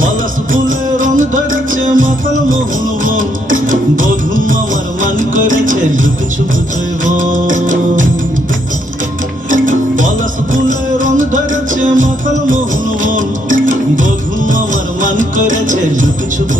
পলাশ ফুলে রং ধরেছে মাতাল মোহন মন, বধূ আমার মান করেছে লুক ছুপ জৈবন। পলাশ ফুলে রং ধরেছে মাতাল মোহন মন, বধূ আমার মান করেছে লুক ছুপ